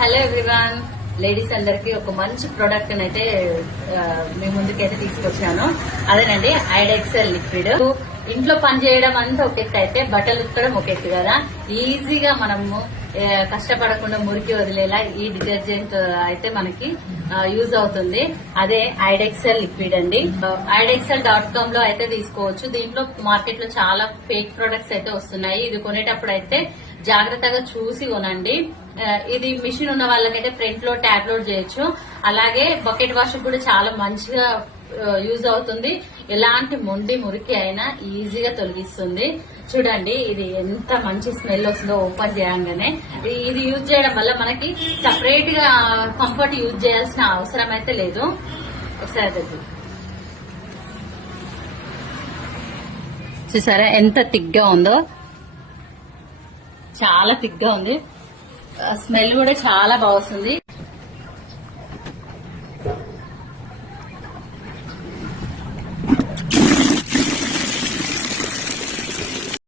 Hello everyone ladies అందరికి ఒక మంచి ప్రోడక్ట్ అయితే మీ ముందుకైతే తీసుకొచ్చాను. అదేనండి ఐడెక్సెల్ లిక్విడ్. ఇంట్లో పని చేయడం అంతా ఒక ఎత్తు అయితే బట్టలు ఉత్తడం ఒక ఎత్తు కదా. ఈజీగా మనము కష్టపడకుండా మురికి వదిలేలా ఈ డిటర్జెంట్ అయితే మనకి యూజ్ అవుతుంది. అదే ఐడెక్సెల్ లిక్విడ్ అండి. ఐడెక్సెల్ డాట్ కామ్లో అయితే తీసుకోవచ్చు. దీంట్లో మార్కెట్లో చాలా ఫేక్ ప్రొడక్ట్స్ అయితే వస్తున్నాయి. ఇది కొనేటప్పుడు అయితే జాగ్రత్తగా చూసి కొనండి. ఇది మిషన్ ఉన్న వాళ్ళకైతే ఫ్రంట్లో ట్యాబ్లోడ్ చేయొచ్చు. అలాగే బకెట్ వాష్ కూడా చాలా మంచిగా యూజ్ అవుతుంది. ఎలాంటి మొండి మురికి అయినా ఈజీగా తొలగిస్తుంది. చూడండి ఇది ఎంత మంచి స్మెల్ వస్తుందో ఓపెన్ చేయంగానే. ఇది- యూజ్ చేయడం వల్ల మనకి సపరేట్గా కంఫర్ట్ యూజ్ చేయాల్సిన అవసరం అయితే లేదు. ఒకసారి చూసారా ఎంత థిక్గా ఉందో? చాలా థిక్గా ఉంది. స్మెల్ కూడా చాలా బాగుంది